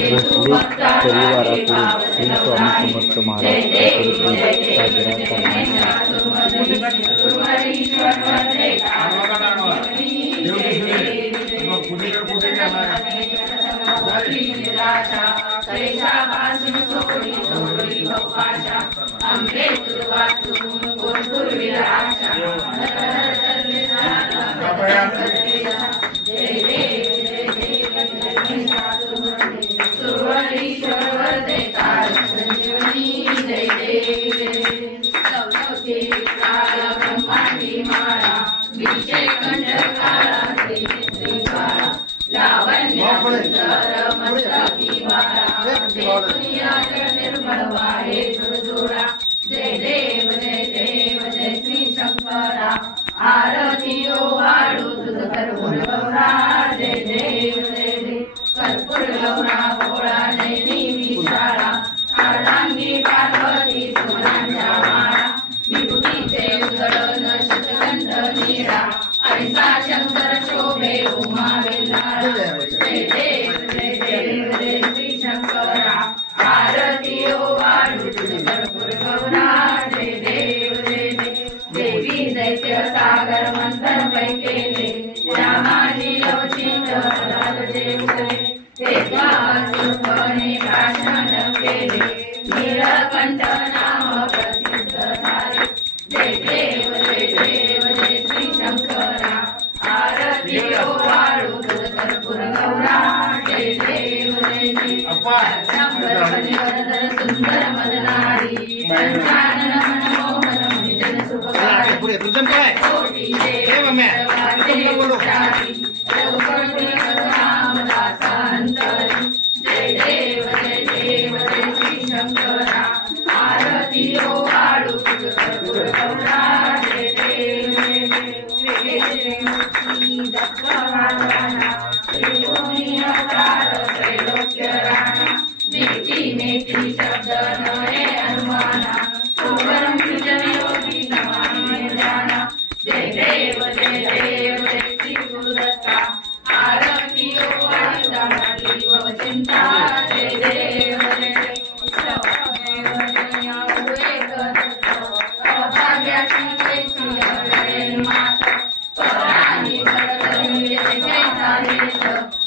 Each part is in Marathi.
परिवाराकडून श्री स्वामी समर्थ महाराज साजरा करण्यात जय देव जय देव जय श्री शंकरा आरती ओ वाळू तुझ कर्पूर गौरा जय देव जय देव कर्पूर गौरा भोळा नैनी विशाळा अर्धांगी पार्वती सुमनांच्या माळा विभूतीचे उजळण शतकंठ नीळा ऐसा शंकर शोभे उमा वेल्हाळा जय देव जय देव जय श्री शंकरा आरती ओ वाळू तुझ कर्पूर गौरा जय देव जय देव देवी दैत्य सागर मंथन पैकेले रामानी लवचित जे उतले तेव्हा सुपणे भाषण केले नीलकंठ नाम प्रसिद्ध झाले जय देव जय श्री शंकरा आरती ओ वाळू तुझ कर्पूर गौरा जय देव जय देव सुंदर मदनाडी पंचानन मनमोहन जन सुखकारी पुढे तुझं काय कोटी देव जय देव जय श्री शंकरा आरती ओ वाळू तुझ कर्पूर गौरा जय देव मेथी शब्द नये अनुमाना सुवरम सृजन योगी नमामि जाना जय देव जय श्री गुरुदत्ता आरती ओ वाळू चिंता जय देव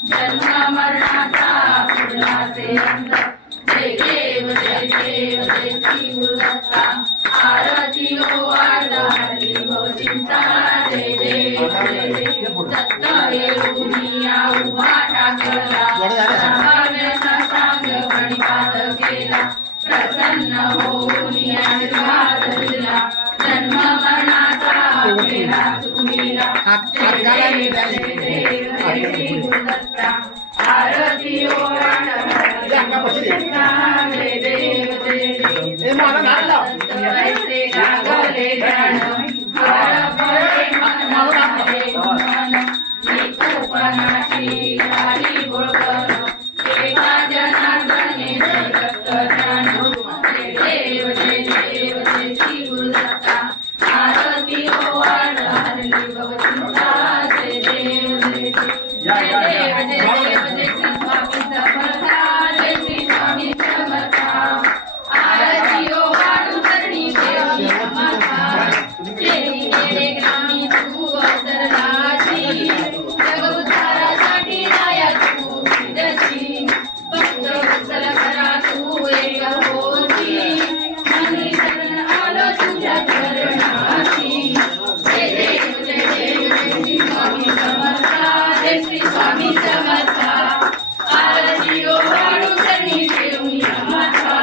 जन्म मरणाचा पूर्णाचे अंत जय देव जय श्री गुरुदत्ता आरती ओ वाळू भवचिंता जय देव दत्त येऊनिया उभा ठाकरला भाव्याचा सांग प्रणिपात केला प्रसन्न होऊन आशीर्वाद दिला जन्म मरणाचा फेरा चुकविला जय देव जय श्री गुरुदत्ता आरती ओ वाळू जय देव ऐसे लागले ध्यान हरपले मन निकोपनाची झाली बोळकन एका जनार्दने जगत ज्ञान जय देव जय श्री गुरुदत्ता आरती ओ वाळू भवचिंता जय देव जय श्री स्वामी समर्था जय श्री स्वामी समर्था आरती ओ वाळू चरणी देवी माता तेरी गेले ग्रामी तू अवतरलाची जगउद्धारासाठी राया तू विदची भक्त वत्सल करा तू एक होती मनी शरण आलो तुझ्या चरणाची जय देव जय श्री स्वामी समर्था जय श्री स्वामी समर्था आरती ओ वाळू चरणी देवी माता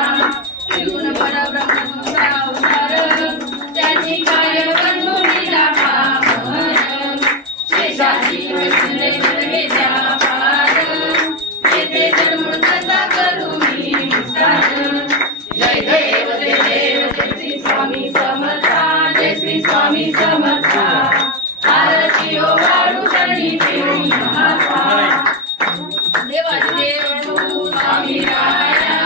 त्रिगुण परब्रह्म तुझा अवतार त्याची काय बंधू लीला पावन शेषाची वैष्णवे जळगेच्या पार येथे जन्म तसा करू मी विस्तार जय देव जय श्री स्वामी समर्था जय श्री स्वामी समर्था आरती ओ वाळू चरणी देवी माता देवादिदेव तू स्वामी राया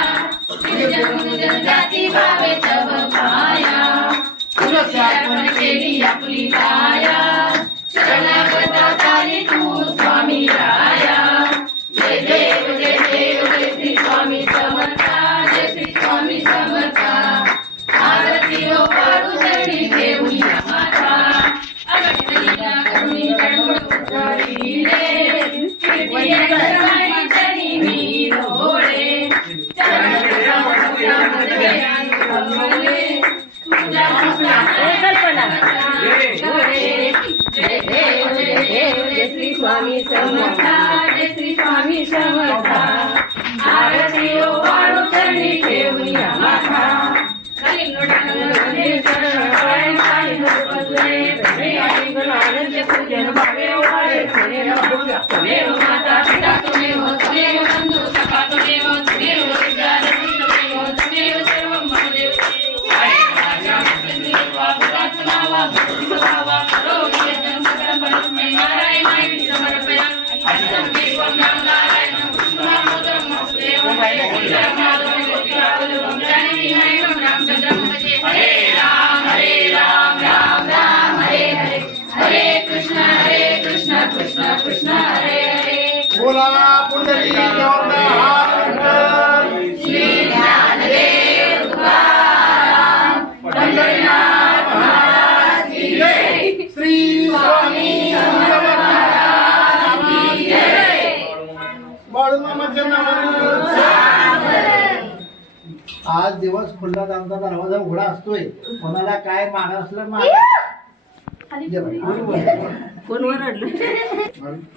जाती भावे तव पाया तुझ्यापण केली आपली काया शरणागता तारी तू स्वामी राया जय देव जय श्री आरती ओवाळू चरणी ठेवूया माथा कलिंगडानंदे चरण पाय साई नरपतुरे प्रेमे आणि गुणानंद पूजन भावे ओवाळे खरे नमः त्वमेव माता पिता त्वमेव त्वमेव बंधु सखा त्वमेव त्वमेव विद्याधर त्वमेव त्वमेव सर्वं मम देवते आयत्वाचा मृत्युर्वा भूतात्मनावा भूतिभावा करोमि यत्नं सकलं परस्मै नारायणाय समर्पयामि अष्टं विश्वं नारायणं कृष्णनामोदरं वासुदेवं श्रीधरं माधवं गोपिकावल्लभं जानकीनायकं रामचन्द्रं भजे हरे राम राम राम हरे हरे हरे कृष्ण कृष्ण कृष्ण हरे हरे बोला पुंडलिक श्री ज्ञानदेव तुकाराम पंढरीनाथ महाराज की जय श्री स्वामी समर्थ महाराज की जय बाळूमामाच्या नावानं आज दिवस खुल्ला आमचा दरवाजा उघडा असतोय कोणाला काय मागा असलं मागा फोनवर रडलं